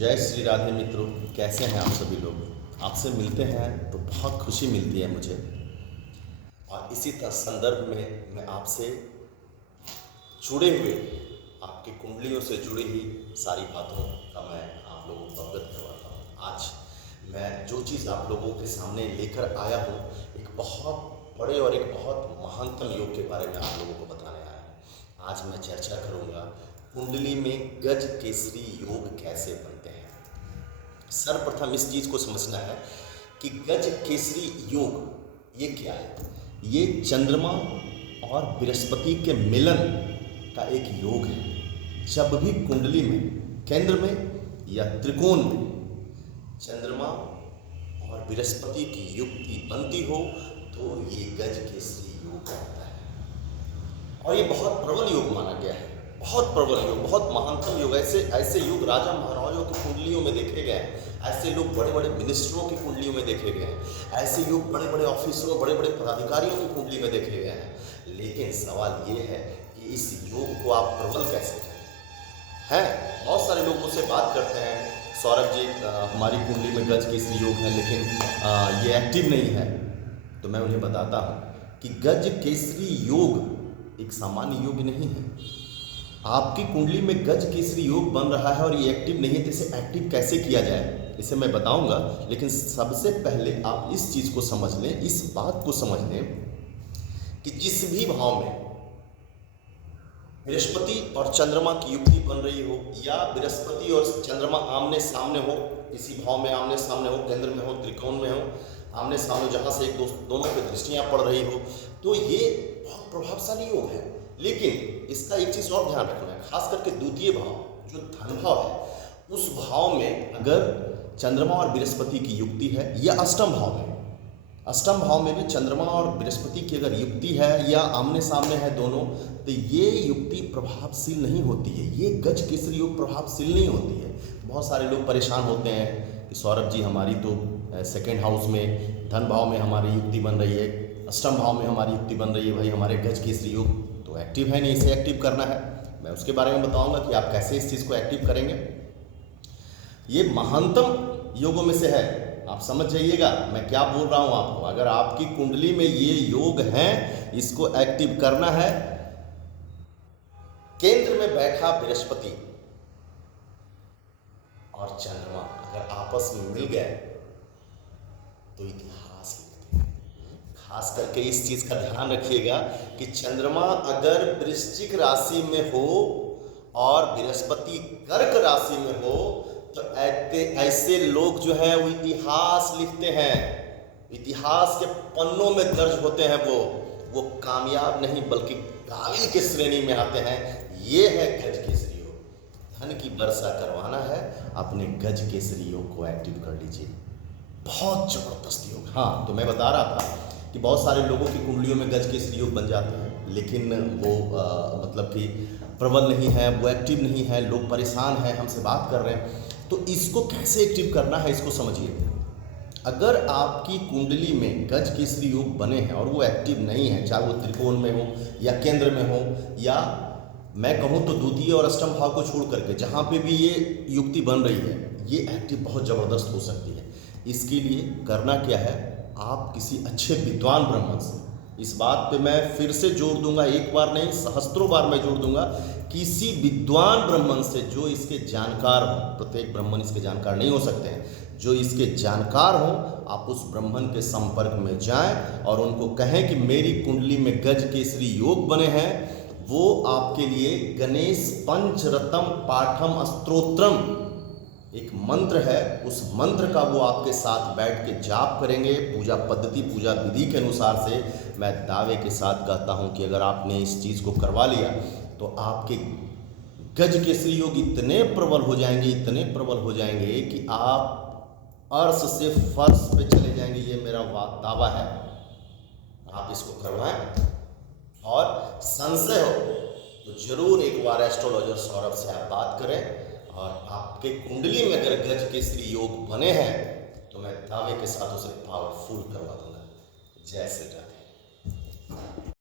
जय श्री राधे मित्रों, कैसे हैं आप सभी लोग। आपसे मिलते हैं तो बहुत खुशी मिलती है मुझे। और इसी संदर्भ में मैं आपसे जुड़े हुए आपकी कुंडलियों से जुड़ी हुई सारी बातों का मैं आप लोगों को अवगत करवाता हूँ। आज मैं जो चीज़ आप लोगों के सामने लेकर आया हूँ, एक बहुत बड़े और एक बहुत महानतम योग के बारे में आप लोगों को बताने आया हूँ। आज मैं चर्चा करूँगा कुंडली में गज केसरी योग कैसे बनते हैं। सर्वप्रथम इस चीज़ को समझना है कि गज केसरी योग ये क्या है। ये चंद्रमा और बृहस्पति के मिलन का एक योग है। जब भी कुंडली में केंद्र में या त्रिकोण में चंद्रमा और बृहस्पति की युक्ति बनती हो तो ये गज केसरी योग बनता है। और ये बहुत प्रबल योग माना गया है, बहुत प्रबल योग, बहुत महानतम योग। ऐसे योग राजा महाराजाओं की कुंडलियों में देखे गए हैं, ऐसे लोग बड़े बड़े मिनिस्टरों की कुंडलियों में देखे गए हैं, ऐसे योग बड़े बड़े ऑफिसरों, बड़े बड़े पदाधिकारियों की कुंडली में देखे गए हैं। लेकिन सवाल ये है कि इस योग को आप प्रबल कैसे करें। हैं बहुत सारे लोग मुझसे बात करते हैं, सौरभ जी हमारी कुंडली में गज केसरी योग है लेकिन ये एक्टिव नहीं है। तो मैं उन्हें बताता हूँ कि गज केसरी योग एक सामान्य योग नहीं है। आपकी कुंडली में गज केसरी योग बन रहा है और ये एक्टिव नहीं है, तो इसे एक्टिव कैसे किया जाए इसे मैं बताऊंगा। लेकिन सबसे पहले आप इस चीज़ को समझ लें, इस बात को समझ लें कि जिस भी भाव में बृहस्पति और चंद्रमा की युक्ति बन रही हो या बृहस्पति और चंद्रमा आमने सामने हो, किसी भाव में आमने सामने हो, केंद्र में हो, त्रिकोण में हो, आमने सामने जहाँ से एक दोनों की दृष्टियाँ पड़ रही हो, तो ये बहुत प्रभावशाली योग है। लेकिन इसका एक चीज़ और ध्यान रखना है, खास करके द्वितीय भाव जो धन भाव है, उस भाव में अगर चंद्रमा और बृहस्पति की युक्ति है या अष्टम भाव में, अष्टम भाव में भी चंद्रमा और बृहस्पति की अगर युक्ति है या आमने सामने है दोनों, तो ये युक्ति प्रभावशील नहीं होती है। ये गज केसरी योग प्रभावशील नहीं होती है। बहुत सारे लोग परेशान होते हैं कि सौरभ जी हमारी तो सेकेंड हाउस में धन भाव में हमारी युक्ति बन रही है, अष्टम भाव में हमारी युक्ति बन रही है, भाई हमारे गज केसरी योग तो एक्टिव है नहीं, इसे एक्टिव करना है। मैं उसके बारे में बताऊंगा कि आप कैसे इस चीज़ को एक्टिव करेंगे। ये महानतम योगों में से है, आप समझ जाइएगा मैं क्या बोल रहा हूं आपको। अगर आपकी कुंडली में ये योग हैं, इसको एक्टिव करना है। केंद्र में बैठा बृहस्पति और चंद्रमा अगर आपस में मिल गए तो इतिहास लिखते हैं। खास करके इस चीज का ध्यान रखिएगा कि चंद्रमा अगर वृश्चिक राशि में हो और बृहस्पति कर्क राशि में हो तो ऐसे लोग जो है वो इतिहास लिखते हैं, इतिहास के पन्नों में दर्ज होते हैं। वो कामयाब नहीं बल्कि काबिल की श्रेणी में आते हैं। ये है गज केसरी योग। धन की वर्षा करवाना है, अपने गज केसरी योग को एक्टिव कर लीजिए। बहुत जबरदस्त योग। हाँ, तो मैं बता रहा था कि बहुत सारे लोगों की कुंडलियों में गज केसरी योग बन जाते हैं, लेकिन वो मतलब कि प्रबल नहीं है, वो एक्टिव नहीं है, लोग परेशान हैं, हमसे बात कर रहे हैं। तो इसको कैसे एक्टिव करना है इसको समझिए। अगर आपकी कुंडली में गज केसरी योग बने हैं और वो एक्टिव नहीं है, चाहे वो त्रिकोण में हो या केंद्र में हो, या मैं कहूँ तो द्वितीय और अष्टम भाव को छोड़ करके जहाँ पे भी ये युक्ति बन रही है, ये एक्टिव बहुत ज़बरदस्त हो सकती है। इसके लिए करना क्या है, आप किसी अच्छे विद्वान ब्राह्मण से, इस बात पे मैं फिर से जोर दूंगा, एक बार नहीं सहस्त्रों बार मैं जोर दूंगा, किसी विद्वान ब्राह्मण से जो इसके जानकार हो। प्रत्येक ब्राह्मण इसके जानकार नहीं हो सकते हैं, जो इसके जानकार हो आप उस ब्राह्मण के संपर्क में जाएं और उनको कहें कि मेरी कुंडली में गज केसरी योग बने हैं। वो आपके लिए गणेश पंचरत्न पाठम स्तोत्रम एक मंत्र है, उस मंत्र का वो आपके साथ बैठ के जाप करेंगे पूजा पद्धति, पूजा विधि के अनुसार से। मैं दावे के साथ कहता हूँ कि अगर आपने इस चीज़ को करवा लिया तो आपके गज केसरी योग इतने प्रबल हो जाएंगे, इतने प्रबल हो जाएंगे कि आप अर्श से फर्श पे चले जाएंगे। ये मेरा दावा है। आप इसको करवाएं और संशय हो तो जरूर एक बार एस्ट्रोलॉजर सौरभ से आप बात करें। और आपके कुंडली में अगर गज केसरी योग बने हैं तो मैं दावे के साथ उसे पावरफुल करवा दूंगा। जय श्री राम।